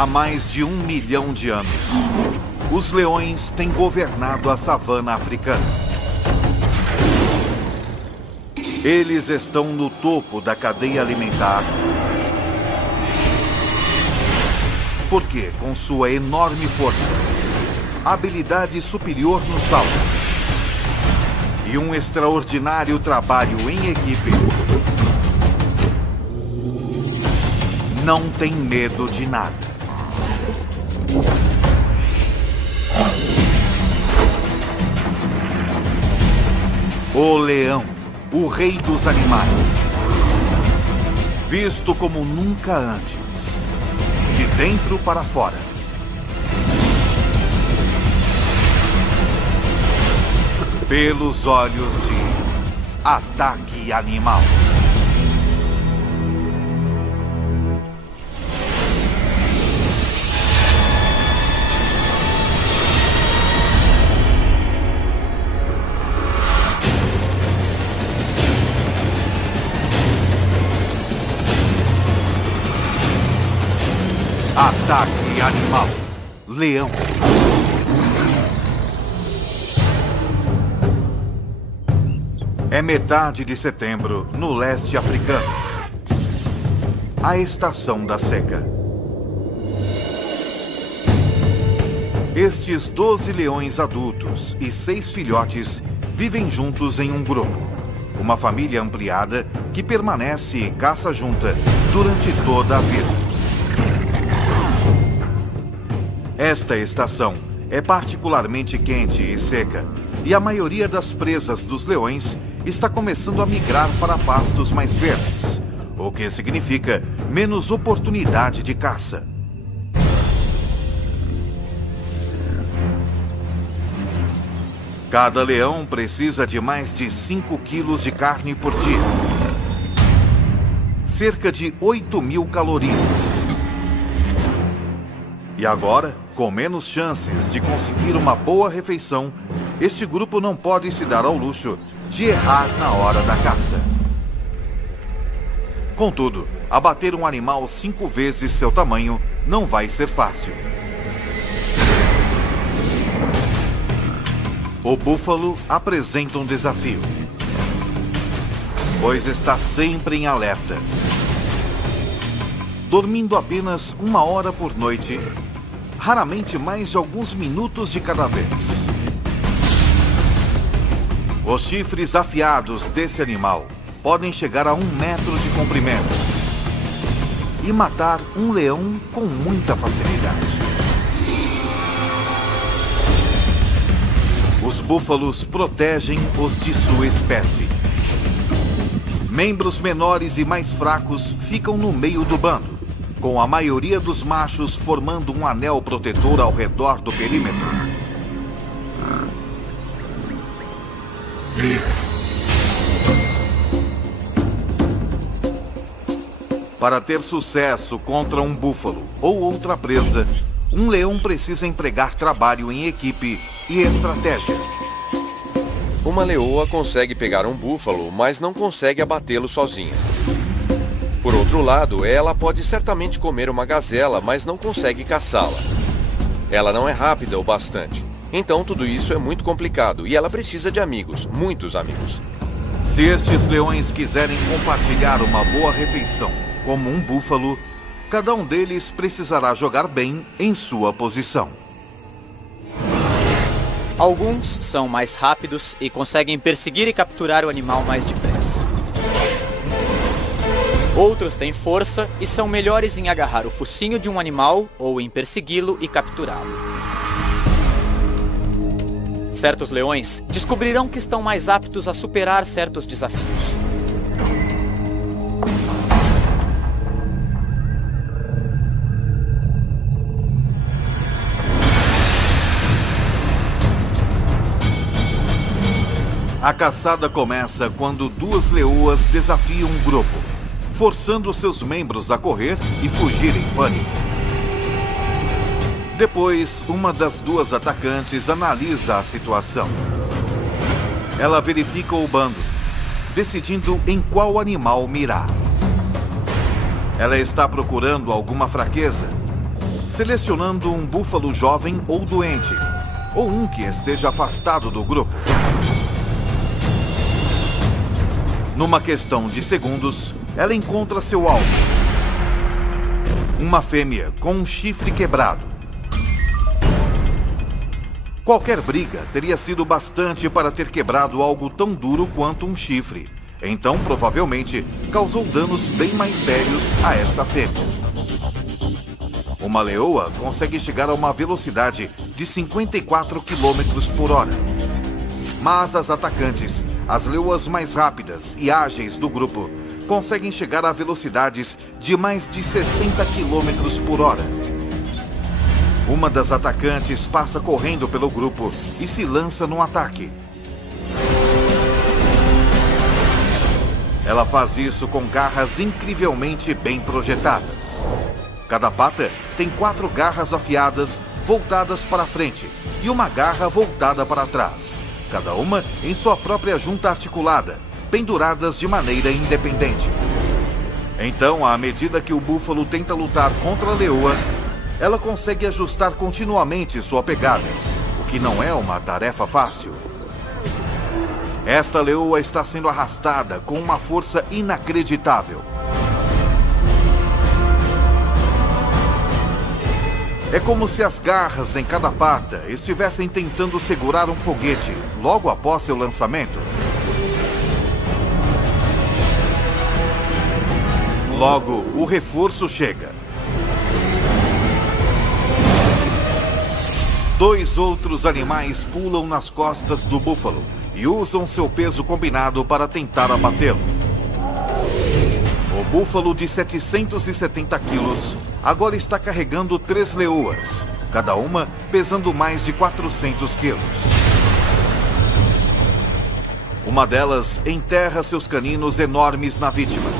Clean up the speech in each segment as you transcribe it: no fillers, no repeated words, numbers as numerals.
Há mais de 1 milhão de anos, os leões têm governado a savana africana. Eles estão no topo da cadeia alimentar, porque, com sua enorme força, habilidade superior no salto e um extraordinário trabalho em equipe, não tem medo de nada. O leão, o rei dos animais, visto como nunca antes, de dentro para fora. Pelos olhos de Ataque Animal. Ataque Animal. Leão. É metade de setembro, no leste africano. A estação da seca. Estes 12 leões adultos e 6 filhotes vivem juntos em um grupo. Uma família ampliada que permanece e caça junta durante toda a vida. Esta estação é particularmente quente e seca, e a maioria das presas dos leões está começando a migrar para pastos mais verdes, o que significa menos oportunidade de caça. Cada leão precisa de mais de 5 quilos de carne por dia, cerca de 8.000 calorias. E agora, com menos chances de conseguir uma boa refeição, este grupo não pode se dar ao luxo de errar na hora da caça. Contudo, abater um animal 5 vezes seu tamanho não vai ser fácil. O búfalo apresenta um desafio, pois está sempre em alerta. Dormindo apenas 1 hora por noite, raramente mais de alguns minutos de cada vez. Os chifres afiados desse animal podem chegar a 1 metro de comprimento e matar um leão com muita facilidade. Os búfalos protegem os de sua espécie. Membros menores e mais fracos ficam no meio do bando, com a maioria dos machos formando um anel protetor ao redor do perímetro. Para ter sucesso contra um búfalo ou outra presa, um leão precisa empregar trabalho em equipe e estratégia. Uma leoa consegue pegar um búfalo, mas não consegue abatê-lo sozinha. Por outro lado, ela pode certamente comer uma gazela, mas não consegue caçá-la. Ela não é rápida o bastante. Então tudo isso é muito complicado e ela precisa de amigos, muitos amigos. Se estes leões quiserem compartilhar uma boa refeição como um búfalo, cada um deles precisará jogar bem em sua posição. Alguns são mais rápidos e conseguem perseguir e capturar o animal mais depressa. Outros têm força e são melhores em agarrar o focinho de um animal ou em persegui-lo e capturá-lo. Certos leões descobrirão que estão mais aptos a superar certos desafios. A caçada começa quando 2 leoas desafiam um grupo, forçando seus membros a correr e fugir em pânico. Depois, uma das 2 atacantes analisa a situação. Ela verifica o bando, decidindo em qual animal mirar. Ela está procurando alguma fraqueza, selecionando um búfalo jovem ou doente, ou um que esteja afastado do grupo. Numa questão de segundos, ela encontra seu alvo. Uma fêmea com um chifre quebrado. Qualquer briga teria sido bastante para ter quebrado algo tão duro quanto um chifre. Então, provavelmente, causou danos bem mais sérios a esta fêmea. Uma leoa consegue chegar a uma velocidade de 54 km por hora. Mas as atacantes, as leoas mais rápidas e ágeis do grupo, conseguem chegar a velocidades de mais de 60 km por hora. Uma das atacantes passa correndo pelo grupo e se lança no ataque. Ela faz isso com garras incrivelmente bem projetadas. Cada pata tem 4 garras afiadas voltadas para frente e uma garra voltada para trás, cada uma em sua própria junta articulada, penduradas de maneira independente. Então, à medida que o búfalo tenta lutar contra a leoa, ela consegue ajustar continuamente sua pegada, o que não é uma tarefa fácil. Esta leoa está sendo arrastada com uma força inacreditável. É como se as garras em cada pata estivessem tentando segurar um foguete logo após seu lançamento. Logo, o reforço chega. 2 outros animais pulam nas costas do búfalo e usam seu peso combinado para tentar abatê-lo. O búfalo de 770 quilos agora está carregando 3 leoas, cada uma pesando mais de 400 quilos. Uma delas enterra seus caninos enormes na vítima,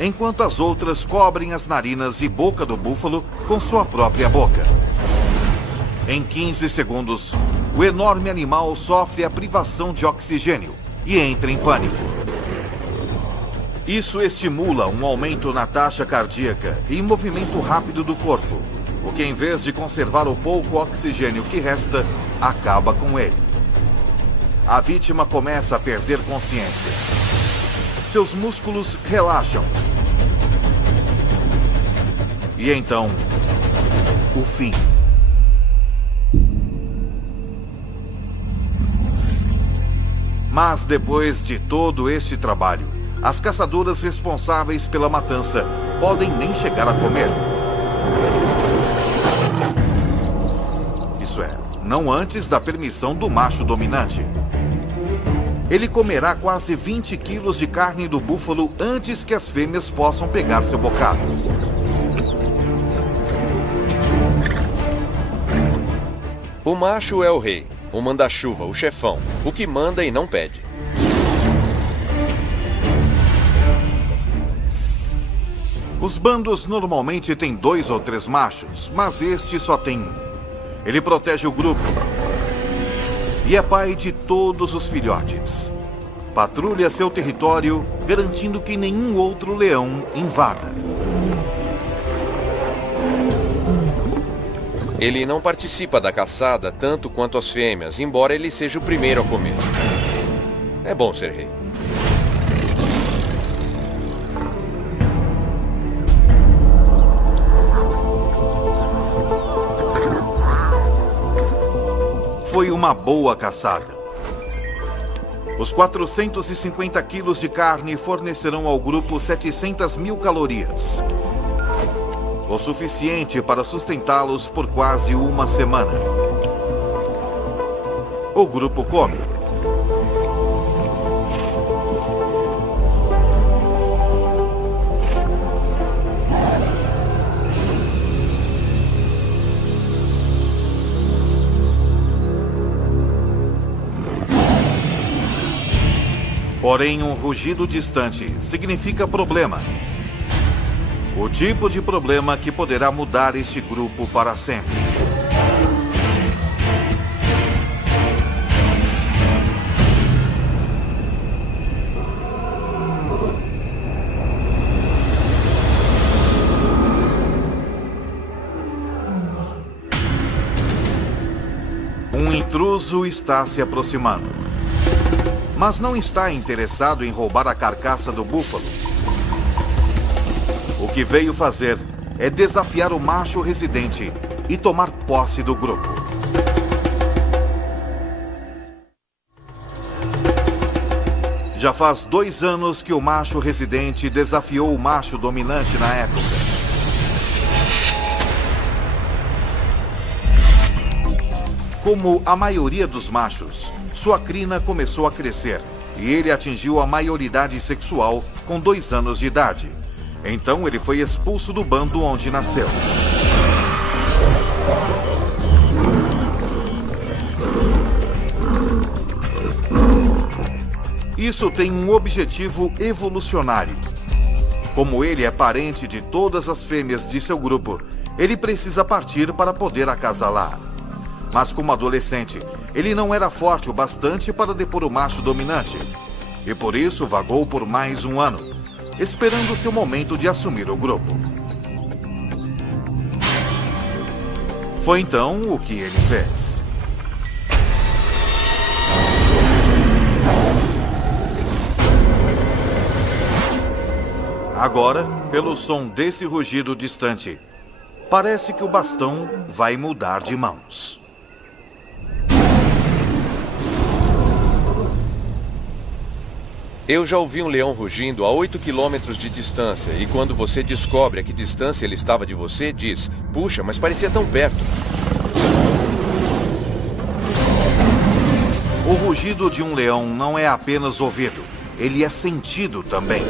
enquanto as outras cobrem as narinas e boca do búfalo com sua própria boca. Em 15 segundos, o enorme animal sofre a privação de oxigênio e entra em pânico. Isso estimula um aumento na taxa cardíaca e movimento rápido do corpo, o que, em vez de conservar o pouco oxigênio que resta, acaba com ele. A vítima começa a perder consciência. Seus músculos relaxam. E então, o fim. Mas depois de todo este trabalho, as caçadoras responsáveis pela matança podem nem chegar a comer. Isso é, não antes da permissão do macho dominante. Ele comerá quase 20 quilos de carne do búfalo antes que as fêmeas possam pegar seu bocado. O macho é o rei, o manda-chuva, o chefão, o que manda e não pede. Os bandos normalmente têm 2 ou 3 machos, mas este só tem 1. Ele protege o grupo e é pai de todos os filhotes. Patrulha seu território, garantindo que nenhum outro leão invada. Ele não participa da caçada tanto quanto as fêmeas, embora ele seja o primeiro a comer. É bom ser rei. Foi uma boa caçada. Os 450 quilos de carne fornecerão ao grupo 700 mil calorias. O suficiente para sustentá-los por quase uma semana. O grupo come. Porém, um rugido distante significa problema. O tipo de problema que poderá mudar este grupo para sempre. intruso está se aproximando. Mas não está interessado em roubar a carcaça do búfalo. O que veio fazer é desafiar o macho residente e tomar posse do grupo. Já faz 2 anos que o macho residente desafiou o macho dominante na época. Como a maioria dos machos, sua crina começou a crescer e ele atingiu a maioridade sexual com 2 anos de idade. Então ele foi expulso do bando onde nasceu. Isso tem um objetivo evolucionário. Como ele é parente de todas as fêmeas de seu grupo, ele precisa partir para poder acasalar. Mas como adolescente, ele não era forte o bastante para depor o macho dominante. E por isso vagou por mais 1 ano, esperando seu momento de assumir o grupo. Foi então o que ele fez. Agora, pelo som desse rugido distante, parece que o bastão vai mudar de mãos. Eu já ouvi um leão rugindo a 8 quilômetros de distância, e quando você descobre a que distância ele estava de você, diz: puxa, mas parecia tão perto. O rugido de um leão não é apenas ouvido, ele é sentido também.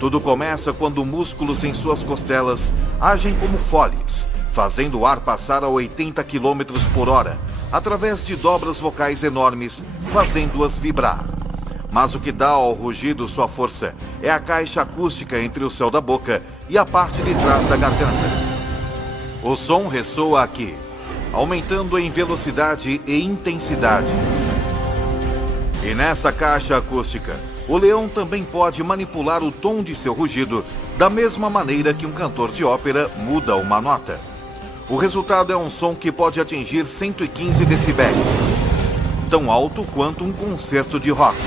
Tudo começa quando músculos em suas costelas agem como foles, fazendo o ar passar a 80 km por hora, através de dobras vocais enormes, fazendo-as vibrar. Mas o que dá ao rugido sua força é a caixa acústica entre o céu da boca e a parte de trás da garganta. O som ressoa aqui, aumentando em velocidade e intensidade. E nessa caixa acústica, o leão também pode manipular o tom de seu rugido da mesma maneira que um cantor de ópera muda uma nota. O resultado é um som que pode atingir 115 decibéis, tão alto quanto um concerto de rock.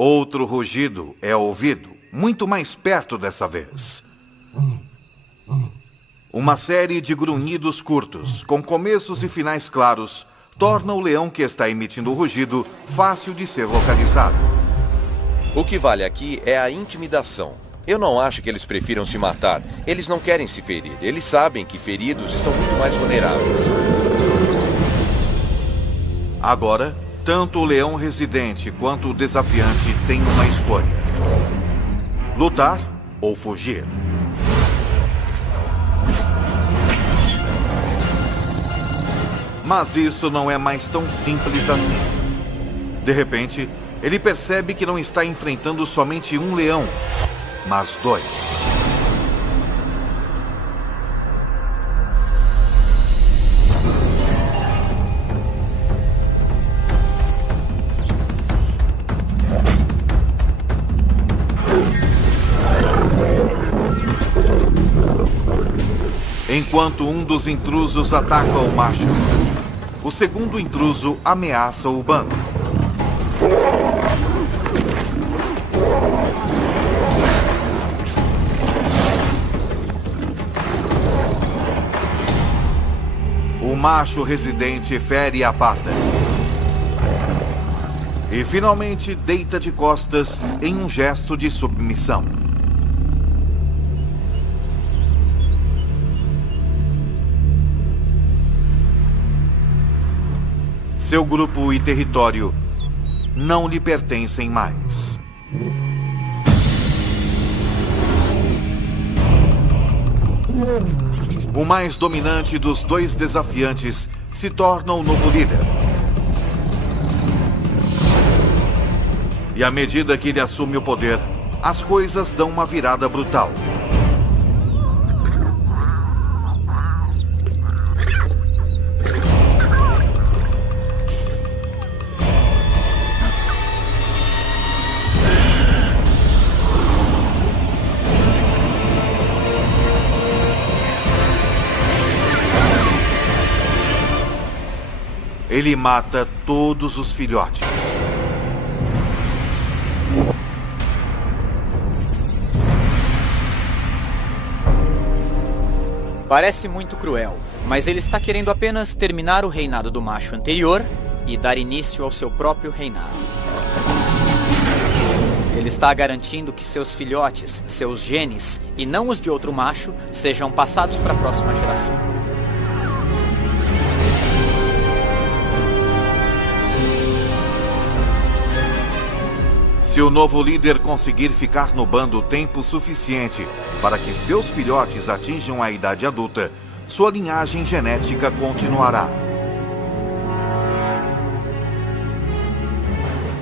Outro rugido é ouvido, muito mais perto dessa vez. Uma série de grunhidos curtos, com começos e finais claros, torna o leão que está emitindo o rugido fácil de ser localizado. O que vale aqui é a intimidação. Eu não acho que eles prefiram se matar. Eles não querem se ferir. Eles sabem que feridos estão muito mais vulneráveis. Agora, tanto o leão residente quanto o desafiante têm uma escolha: lutar ou fugir. Mas isso não é mais tão simples assim. De repente, ele percebe que não está enfrentando somente um leão, mas 2. Enquanto um dos intrusos ataca o macho, o segundo intruso ameaça o bando. O macho residente fere a pata e finalmente deita de costas em um gesto de submissão. Seu grupo e território não lhe pertencem mais. O mais dominante dos 2 desafiantes se torna o novo líder. E à medida que ele assume o poder, as coisas dão uma virada brutal. Ele mata todos os filhotes. Parece muito cruel, mas ele está querendo apenas terminar o reinado do macho anterior e dar início ao seu próprio reinado. Ele está garantindo que seus filhotes, seus genes, e não os de outro macho, sejam passados para a próxima geração. Se o novo líder conseguir ficar no bando tempo suficiente para que seus filhotes atinjam a idade adulta, sua linhagem genética continuará.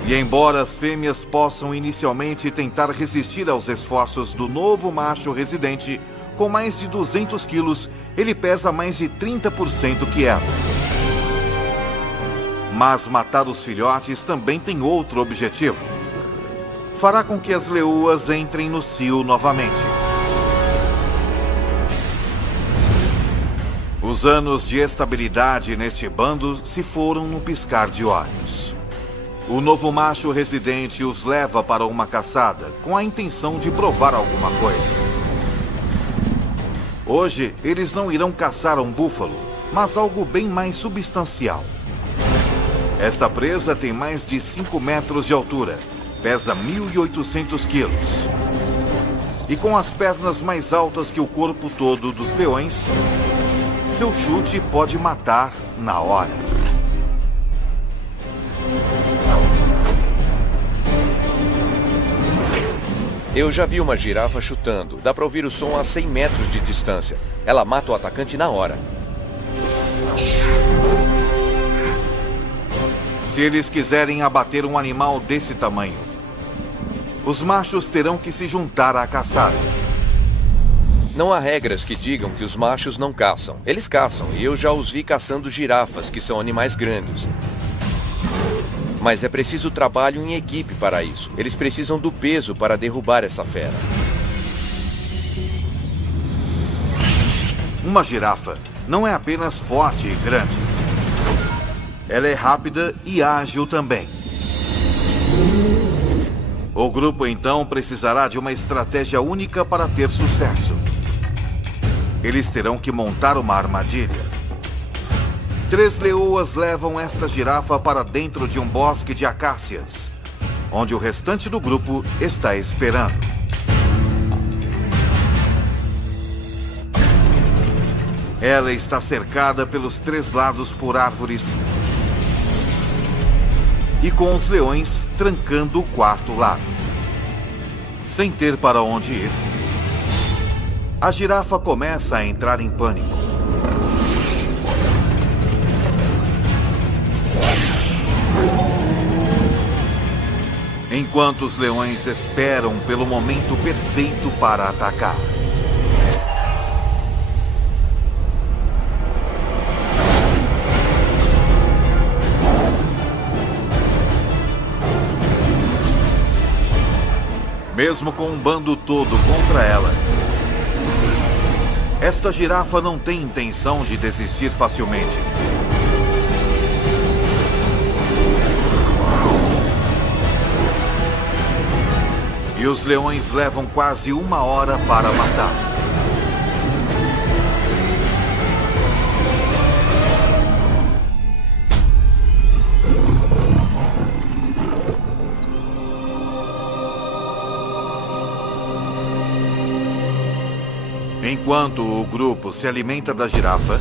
E embora as fêmeas possam inicialmente tentar resistir aos esforços do novo macho residente, com mais de 200 quilos, ele pesa mais de 30% que elas. Mas matar os filhotes também tem outro objetivo. Fará com que as leoas entrem no cio novamente. Os anos de estabilidade neste bando se foram num piscar de olhos. O novo macho residente os leva para uma caçada com a intenção de provar alguma coisa. Hoje, eles não irão caçar um búfalo, mas algo bem mais substancial. Esta presa tem mais de 5 metros de altura. Pesa 1.800 quilos. E com as pernas mais altas que o corpo todo dos leões, seu chute pode matar na hora. Eu já vi uma girafa chutando. Dá para ouvir o som a 100 metros de distância. Ela mata o atacante na hora. Se eles quiserem abater um animal desse tamanho, os machos terão que se juntar à caçada. Não há regras que digam que os machos não caçam. Eles caçam, e eu já os vi caçando girafas, que são animais grandes. Mas é preciso trabalho em equipe para isso. Eles precisam do peso para derrubar essa fera. Uma girafa não é apenas forte e grande. Ela é rápida e ágil também. O grupo então precisará de uma estratégia única para ter sucesso. Eles terão que montar uma armadilha. 3 leoas levam esta girafa para dentro de um bosque de acácias, onde o restante do grupo está esperando. Ela está cercada pelos 3 lados por árvores e com os leões trancando o 4º lado. Sem ter para onde ir, a girafa começa a entrar em pânico. Enquanto os leões esperam pelo momento perfeito para atacar. Mesmo com um bando todo contra ela, esta girafa não tem intenção de desistir facilmente. E os leões levam quase 1 hora para matar. Enquanto o grupo se alimenta da girafa,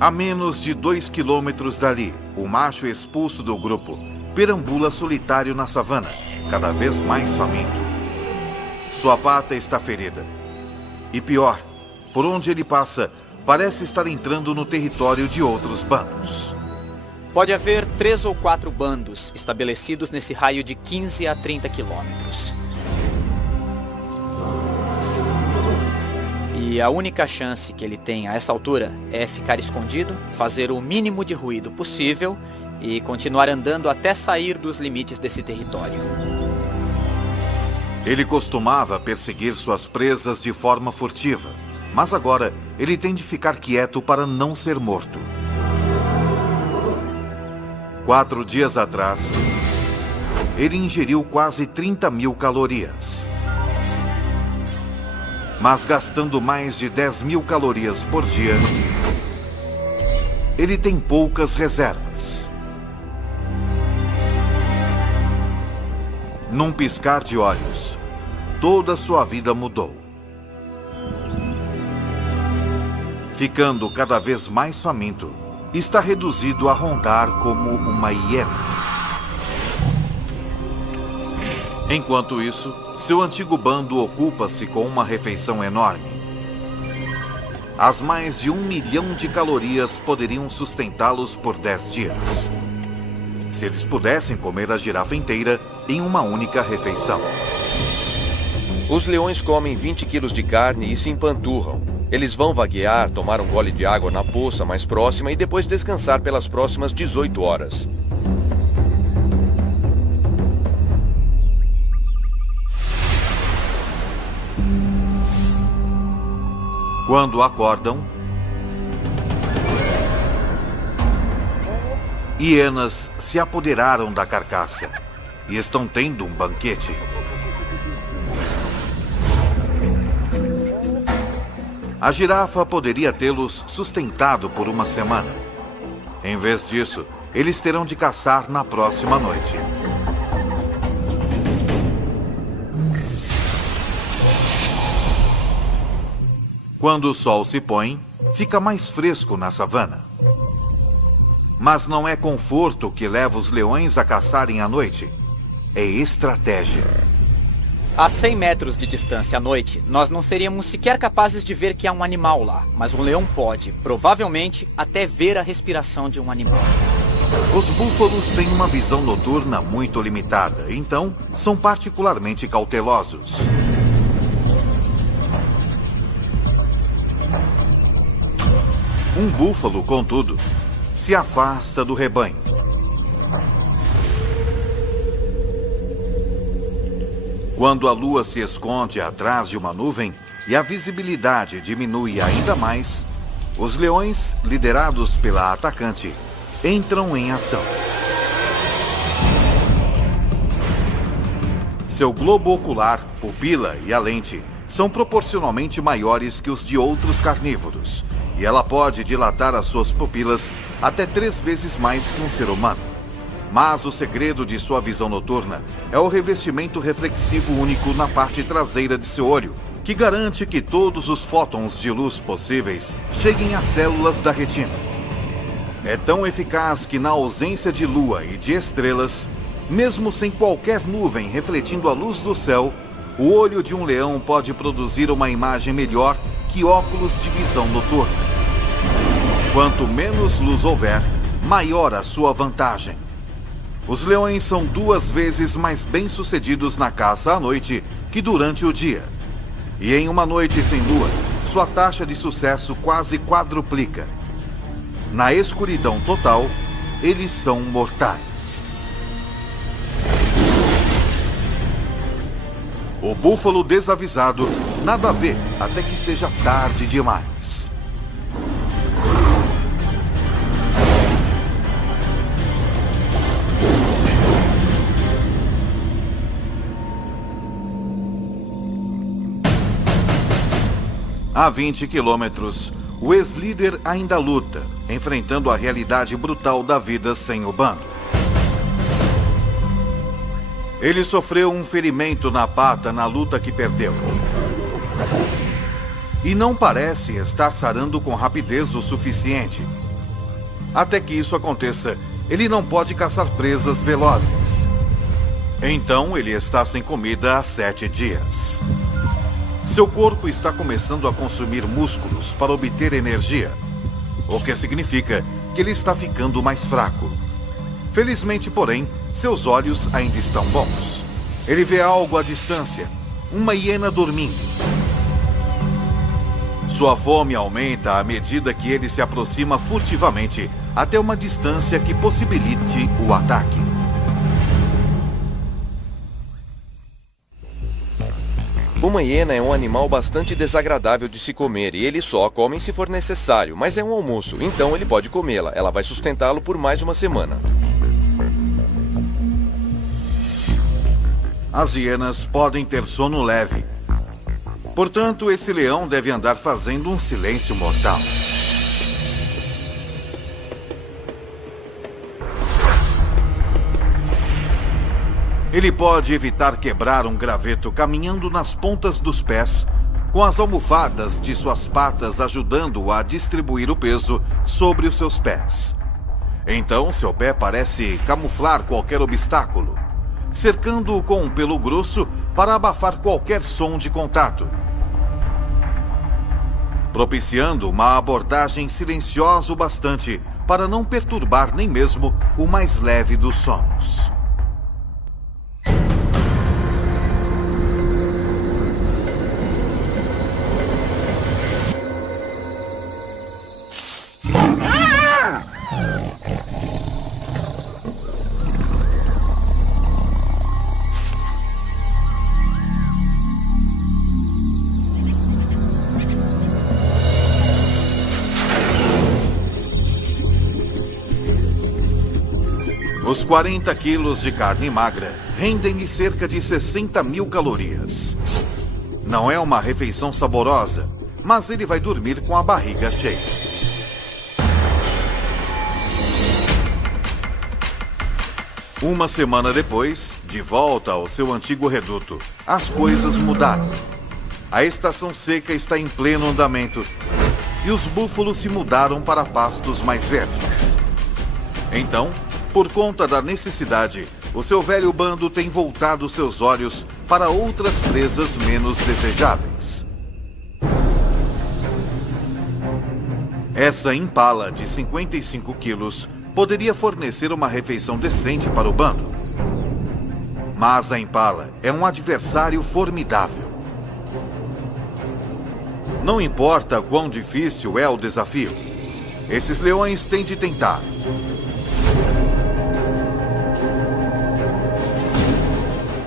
a menos de 2 quilômetros dali, o macho expulso do grupo perambula solitário na savana, cada vez mais faminto. Sua pata está ferida. E pior, por onde ele passa, parece estar entrando no território de outros bandos. Pode haver 3 ou 4 bandos estabelecidos nesse raio de 15 a 30 quilômetros. E a única chance que ele tem a essa altura é ficar escondido, fazer o mínimo de ruído possível e continuar andando até sair dos limites desse território. Ele costumava perseguir suas presas de forma furtiva, Mas agora, ele tem de ficar quieto para não ser morto. 4 dias atrás, ele ingeriu quase 30.000 calorias. Mas gastando mais de 10.000 calorias por dia, ele tem poucas reservas. Num piscar de olhos, toda sua vida mudou. Ficando cada vez mais faminto, está reduzido a rondar como uma hiena. Enquanto isso, seu antigo bando ocupa-se com uma refeição enorme. As mais de 1 milhão de calorias poderiam sustentá-los por 10 dias. Se eles pudessem comer a girafa inteira em uma única refeição. Os leões comem 20 quilos de carne e se empanturram. Eles vão vaguear, tomar um gole de água na poça mais próxima e depois descansar pelas próximas 18 horas. Quando acordam, hienas se apoderaram da carcaça e estão tendo um banquete. A girafa poderia tê-los sustentado por uma semana. Em vez disso, eles terão de caçar na próxima noite. Quando o sol se põe, fica mais fresco na savana. Mas não é conforto que leva os leões a caçarem à noite. É estratégia. A 100 metros de distância à noite, nós não seríamos sequer capazes de ver que há um animal lá. Mas um leão pode, provavelmente, até ver a respiração de um animal. Os búfalos têm uma visão noturna muito limitada, então são particularmente cautelosos. Um búfalo, contudo, se afasta do rebanho. Quando a lua se esconde atrás de uma nuvem e a visibilidade diminui ainda mais, os leões, liderados pela atacante, entram em ação. Seu globo ocular, pupila e a lente são proporcionalmente maiores que os de outros carnívoros, e ela pode dilatar as suas pupilas até 3 vezes mais que um ser humano. Mas o segredo de sua visão noturna é o revestimento reflexivo único na parte traseira de seu olho, que garante que todos os fótons de luz possíveis cheguem às células da retina. É tão eficaz que na ausência de lua e de estrelas, mesmo sem qualquer nuvem refletindo a luz do céu, o olho de um leão pode produzir uma imagem melhor que óculos de visão noturna. Quanto menos luz houver, maior a sua vantagem. Os leões são 2 vezes mais bem-sucedidos na caça à noite que durante o dia. E em uma noite sem lua, sua taxa de sucesso quase quadruplica. Na escuridão total, eles são mortais. O búfalo desavisado nada vê até que seja tarde demais. A 20 quilômetros, o ex-líder ainda luta, enfrentando a realidade brutal da vida sem o bando. Ele sofreu um ferimento na pata na luta que perdeu. E não parece estar sarando com rapidez o suficiente. Até que isso aconteça, ele não pode caçar presas velozes. Então ele está sem comida há 7 dias. Seu corpo está começando a consumir músculos para obter energia, o que significa que ele está ficando mais fraco. Felizmente, porém, seus olhos ainda estão bons. Ele vê algo à distância, uma hiena dormindo. Sua fome aumenta à medida que ele se aproxima furtivamente até uma distância que possibilite o ataque. Uma hiena é um animal bastante desagradável de se comer e ele só come se for necessário, mas é um almoço, então ele pode comê-la. Ela vai sustentá-lo por mais uma semana. As hienas podem ter sono leve. Portanto, esse leão deve andar fazendo um silêncio mortal. Ele pode evitar quebrar um graveto caminhando nas pontas dos pés, com as almofadas de suas patas ajudando-o a distribuir o peso sobre os seus pés. Então, seu pé parece camuflar qualquer obstáculo, cercando-o com um pelo grosso para abafar qualquer som de contato, propiciando uma abordagem silenciosa o bastante para não perturbar nem mesmo o mais leve dos sonos. Os 40 quilos de carne magra rendem-lhe cerca de 60 mil calorias. Não é uma refeição saborosa, mas ele vai dormir com a barriga cheia. Uma semana depois, de volta ao seu antigo reduto, as coisas mudaram. A estação seca está em pleno andamento e os búfalos se mudaram para pastos mais verdes. Então, por conta da necessidade, o seu velho bando tem voltado seus olhos para outras presas menos desejáveis. Essa impala de 55 quilos poderia fornecer uma refeição decente para o bando. Mas a impala é um adversário formidável. Não importa quão difícil é o desafio, esses leões têm de tentar.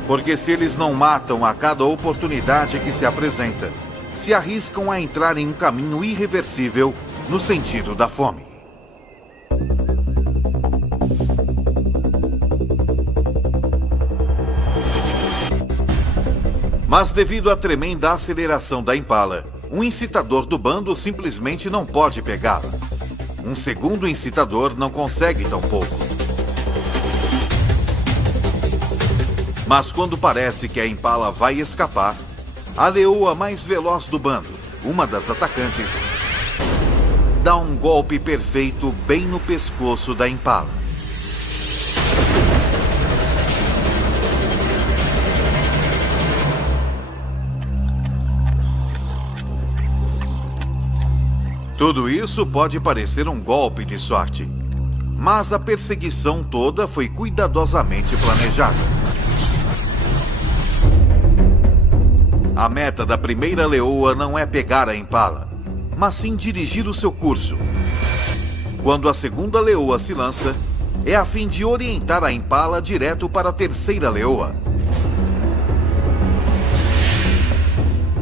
Porque se eles não matam a cada oportunidade que se apresenta, se arriscam a entrar em um caminho irreversível no sentido da fome. Mas devido à tremenda aceleração da impala, um incitador do bando simplesmente não pode pegá-la. Um segundo incitador não consegue tão pouco. Mas quando parece que a impala vai escapar, a leoa mais veloz do bando, uma das atacantes, dá um golpe perfeito bem no pescoço da impala. Tudo isso pode parecer um golpe de sorte, mas a perseguição toda foi cuidadosamente planejada. A meta da primeira leoa não é pegar a impala, mas sim dirigir o seu curso. Quando a segunda leoa se lança, é a fim de orientar a impala direto para a terceira leoa,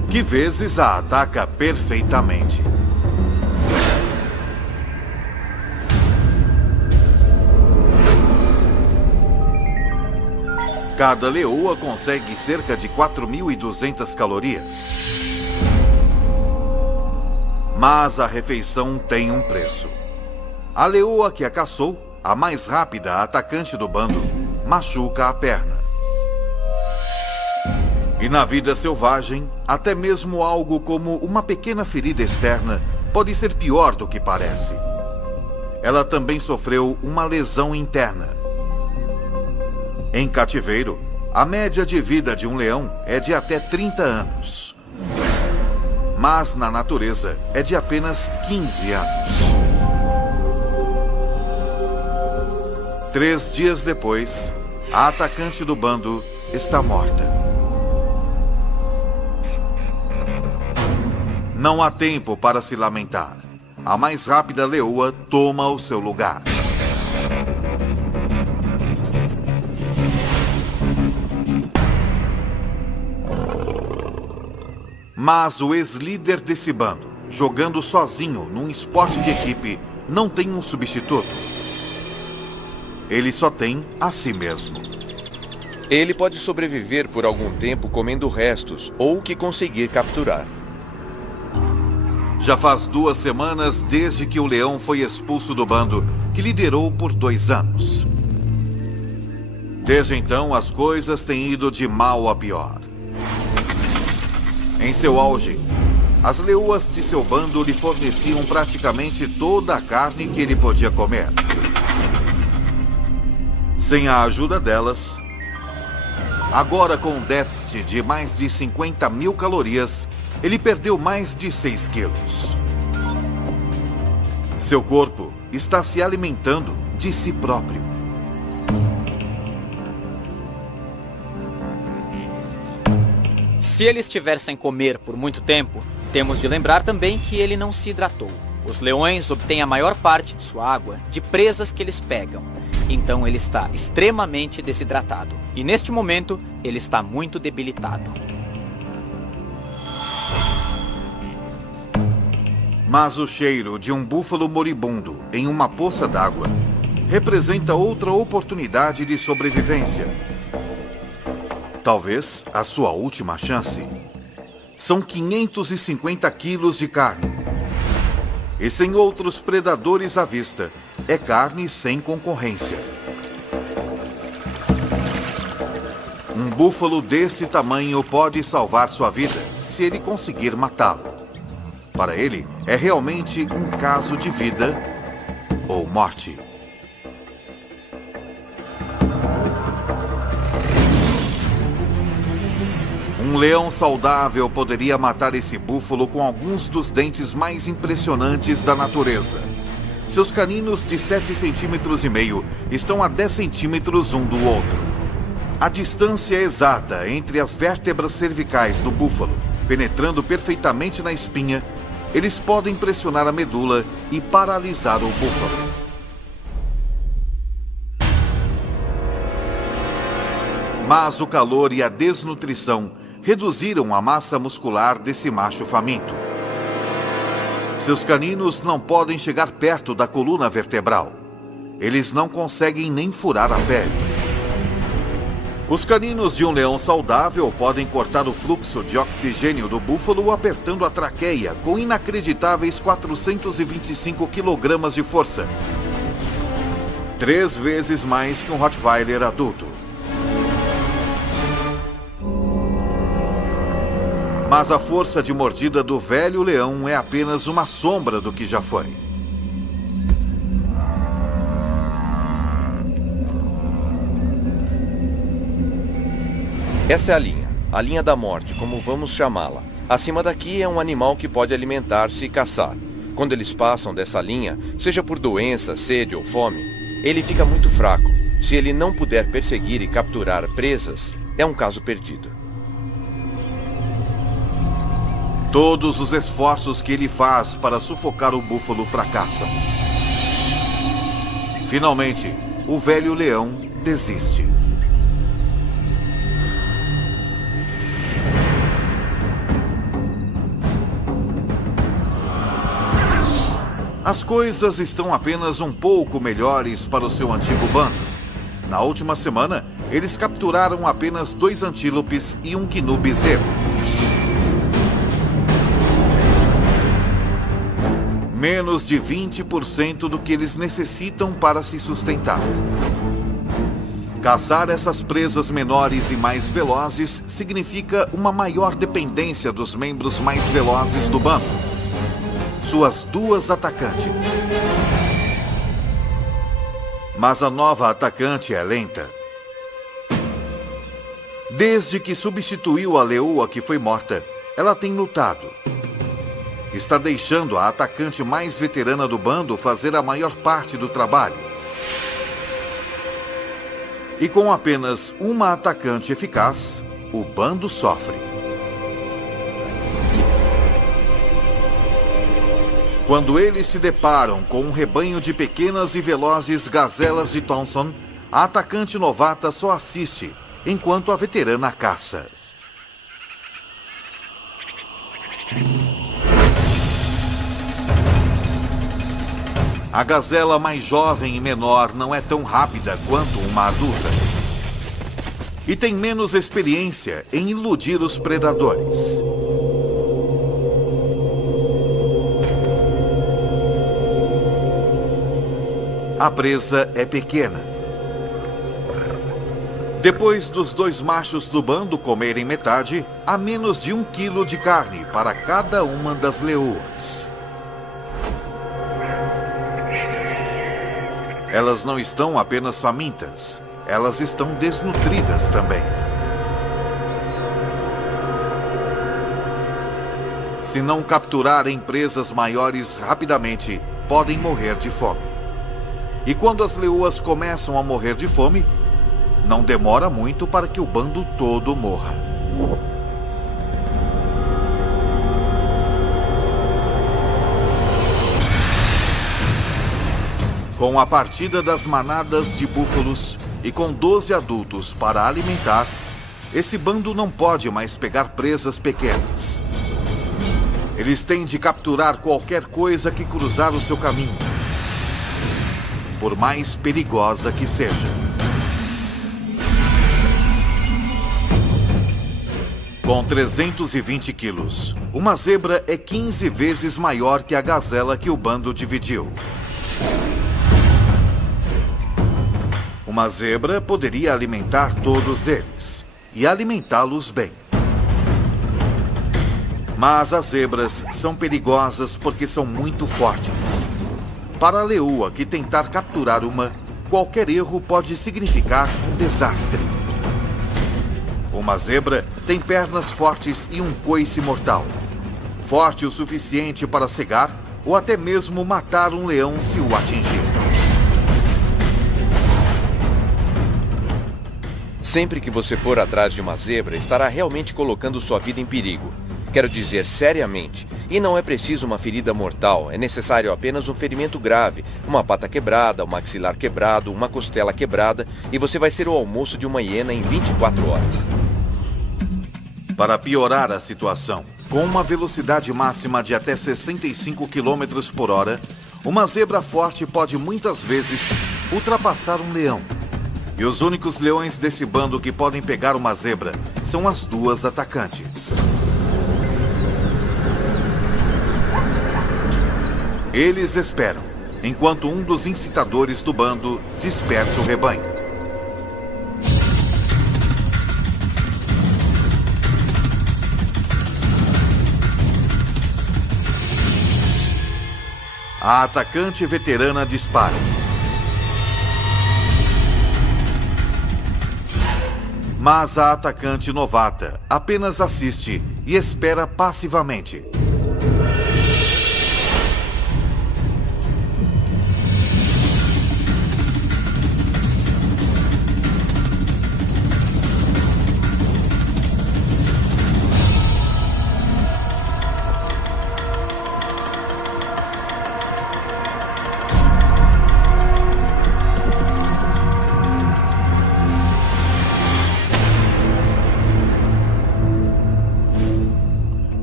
que vezes a ataca perfeitamente. Cada leoa consegue cerca de 4.200 calorias. Mas a refeição tem um preço. A leoa que a caçou, a mais rápida atacante do bando, machuca a perna. E na vida selvagem, até mesmo algo como uma pequena ferida externa pode ser pior do que parece. Ela também sofreu uma lesão interna. Em cativeiro, a média de vida de um leão é de até 30 anos. Mas na natureza é de apenas 15 anos. 3 dias depois, a atacante do bando está morta. Não há tempo para se lamentar. A mais rápida leoa toma o seu lugar. Mas o ex-líder desse bando, jogando sozinho num esporte de equipe, não tem um substituto. Ele só tem a si mesmo. Ele pode sobreviver por algum tempo comendo restos ou o que conseguir capturar. Já faz 2 semanas desde que o leão foi expulso do bando, que liderou por 2 anos. Desde então, as coisas têm ido de mal a pior. Em seu auge, as leoas de seu bando lhe forneciam praticamente toda a carne que ele podia comer. Sem a ajuda delas, agora com um déficit de mais de 50.000 calorias, ele perdeu mais de 6 quilos. Seu corpo está se alimentando de si próprio. Se ele estiver sem comer por muito tempo, temos de lembrar também que ele não se hidratou. Os leões obtêm a maior parte de sua água de presas que eles pegam. Então ele está extremamente desidratado. E neste momento, ele está muito debilitado. Mas o cheiro de um búfalo moribundo em uma poça d'água representa outra oportunidade de sobrevivência. Talvez a sua última chance. São 550 quilos de carne. E sem outros predadores à vista, é carne sem concorrência. Um búfalo desse tamanho pode salvar sua vida se ele conseguir matá-lo. Para ele, é realmente um caso de vida ou morte. Um leão saudável poderia matar esse búfalo com alguns dos dentes mais impressionantes da natureza. Seus caninos de 7,5 centímetros estão a 10 centímetros um do outro. A distância exata entre as vértebras cervicais do búfalo, penetrando perfeitamente na espinha, eles podem pressionar a medula e paralisar o búfalo. Mas o calor e a desnutrição reduziram a massa muscular desse macho faminto. Seus caninos não podem chegar perto da coluna vertebral. Eles não conseguem nem furar a pele. Os caninos de um leão saudável podem cortar o fluxo de oxigênio do búfalo apertando a traqueia com inacreditáveis 425 kg de força. 3 vezes mais que um Rottweiler adulto. Mas a força de mordida do velho leão é apenas uma sombra do que já foi. Esta é a linha da morte, como vamos chamá-la. Acima daqui é um animal que pode alimentar-se e caçar. Quando eles passam dessa linha, seja por doença, sede ou fome, ele fica muito fraco. Se ele não puder perseguir e capturar presas, é um caso perdido. Todos os esforços que ele faz para sufocar o búfalo fracassam. Finalmente, o velho leão desiste. As coisas estão apenas um pouco melhores para o seu antigo bando. Na última semana, eles capturaram apenas 2 antílopes e um gnu bezerro. Menos de 20% do que eles necessitam para se sustentar. Caçar essas presas menores e mais velozes significa uma maior dependência dos membros mais velozes do bando. Suas 2 atacantes. Mas a nova atacante é lenta. Desde que substituiu a leoa que foi morta, ela tem lutado. Está deixando a atacante mais veterana do bando fazer a maior parte do trabalho. E com apenas uma atacante eficaz, o bando sofre. Quando eles se deparam com um rebanho de pequenas e velozes gazelas de Thompson, a atacante novata só assiste, enquanto a veterana caça. A gazela mais jovem e menor não é tão rápida quanto uma adulta. E tem menos experiência em iludir os predadores. A presa é pequena. Depois dos dois machos do bando comerem metade, há menos de 1 quilo de carne para cada uma das leoas. Elas não estão apenas famintas, elas estão desnutridas também. Se não capturarem presas maiores rapidamente, podem morrer de fome. E quando as leoas começam a morrer de fome, não demora muito para que o bando todo morra. Com a partida das manadas de búfalos e com 12 adultos para alimentar, esse bando não pode mais pegar presas pequenas. Eles têm de capturar qualquer coisa que cruzar o seu caminho, por mais perigosa que seja. Com 320 quilos, uma zebra é 15 vezes maior que a gazela que o bando dividiu. Uma zebra poderia alimentar todos eles, e alimentá-los bem. Mas as zebras são perigosas porque são muito fortes. Para a leoa que tentar capturar uma, qualquer erro pode significar um desastre. Uma zebra tem pernas fortes e um coice mortal. Forte o suficiente para cegar ou até mesmo matar um leão se o atingir. Sempre que você for atrás de uma zebra, estará realmente colocando sua vida em perigo. Quero dizer, seriamente. E não é preciso uma ferida mortal, é necessário apenas um ferimento grave, uma pata quebrada, um maxilar quebrado, uma costela quebrada, e você vai ser o almoço de uma hiena em 24 horas. Para piorar a situação, com uma velocidade máxima de até 65 km por hora, uma zebra forte pode muitas vezes ultrapassar um leão. E os únicos leões desse bando que podem pegar uma zebra são as duas atacantes. Eles esperam, enquanto um dos incitadores do bando dispersa o rebanho. A atacante veterana dispara. Mas a atacante novata apenas assiste e espera passivamente.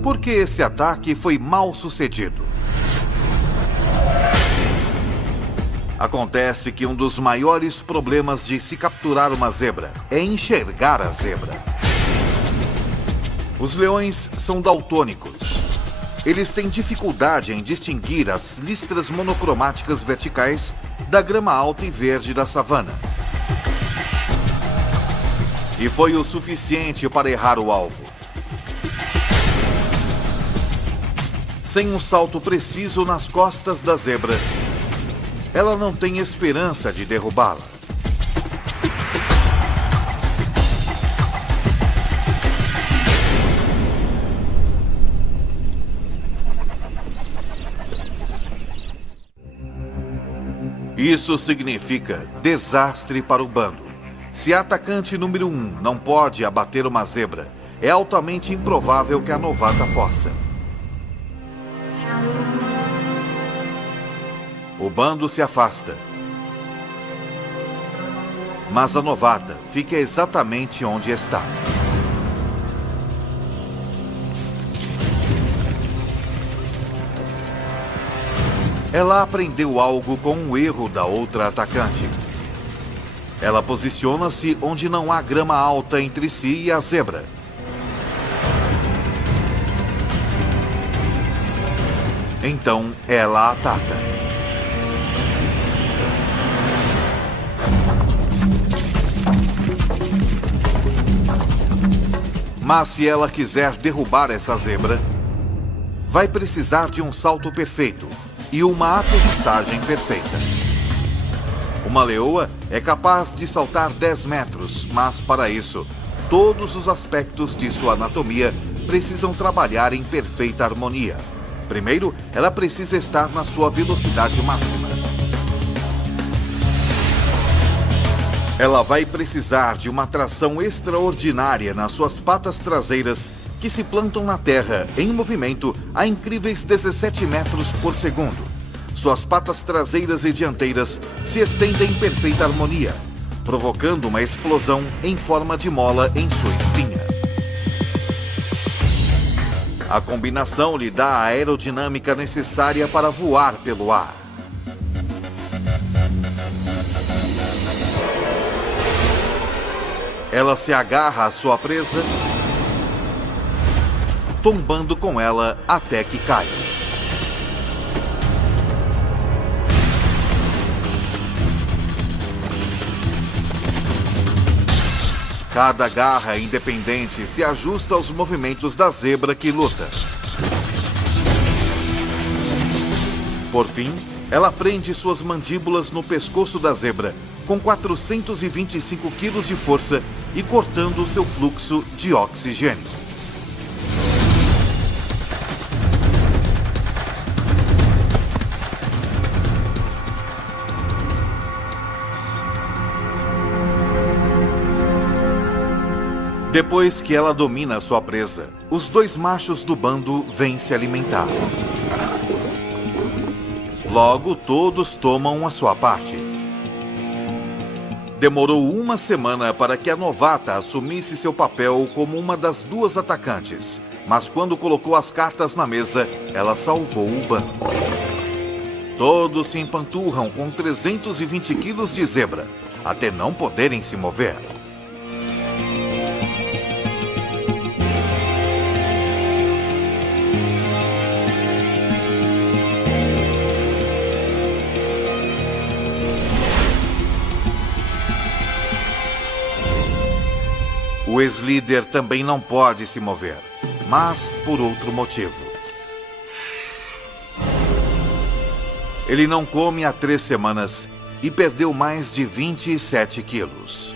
Porque esse ataque foi mal sucedido. Acontece que um dos maiores problemas de se capturar uma zebra é enxergar a zebra. Os leões são daltônicos. Eles têm dificuldade em distinguir as listras monocromáticas verticais da grama alta e verde da savana. E foi o suficiente para errar o alvo. Sem um salto preciso nas costas da zebra, ela não tem esperança de derrubá-la. Isso significa desastre para o bando. Se a atacante número 1 não pode abater uma zebra, é altamente improvável que a novata possa. O bando se afasta. Mas a novata fica exatamente onde está. Ela aprendeu algo com um erro da outra atacante. Ela posiciona-se onde não há grama alta entre si e a zebra. Então ela ataca. Mas se ela quiser derrubar essa zebra, vai precisar de um salto perfeito e uma aterrissagem perfeita. Uma leoa é capaz de saltar 10 metros, mas para isso, todos os aspectos de sua anatomia precisam trabalhar em perfeita harmonia. Primeiro, ela precisa estar na sua velocidade máxima. Ela vai precisar de uma tração extraordinária nas suas patas traseiras, que se plantam na terra em movimento a incríveis 17 metros por segundo. Suas patas traseiras e dianteiras se estendem em perfeita harmonia, provocando uma explosão em forma de mola em sua espinha. A combinação lhe dá a aerodinâmica necessária para voar pelo ar. Ela se agarra à sua presa, tombando com ela até que cai. Cada garra independente se ajusta aos movimentos da zebra que luta. Por fim, ela prende suas mandíbulas no pescoço da zebra, com 425 quilos de força e cortando seu fluxo de oxigênio. Depois que ela domina sua presa, os dois machos do bando vêm se alimentar. Logo, todos tomam a sua parte. Demorou uma semana para que a novata assumisse seu papel como uma das duas atacantes, mas quando colocou as cartas na mesa, ela salvou o bando. Todos se empanturram com 320 quilos de zebra, até não poderem se mover. O ex-líder também não pode se mover, mas por outro motivo. Ele não come há 3 semanas e perdeu mais de 27 quilos.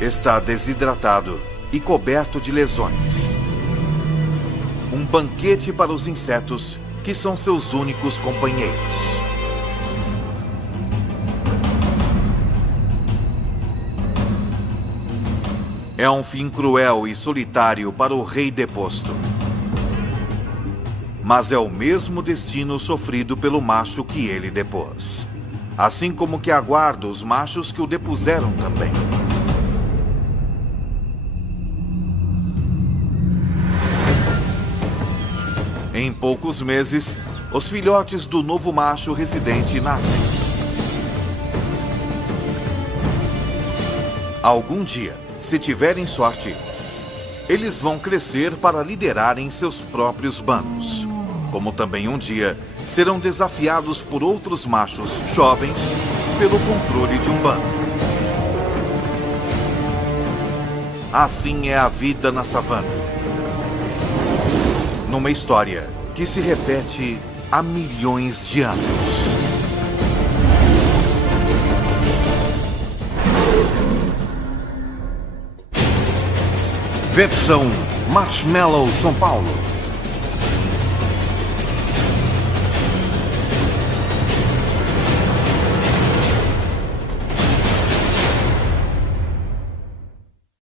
Está desidratado e coberto de lesões. Um banquete para os insetos, que são seus únicos companheiros. É um fim cruel e solitário para o rei deposto. Mas é o mesmo destino sofrido pelo macho que ele depôs. Assim como que aguarda os machos que o depuseram também. Em poucos meses, os filhotes do novo macho residente nascem. Algum dia, se tiverem sorte, eles vão crescer para liderarem seus próprios bandos. Como também um dia serão desafiados por outros machos jovens pelo controle de um bando. Assim é a vida na savana. Numa história que se repete há milhões de anos. Versão Marshmallow São Paulo.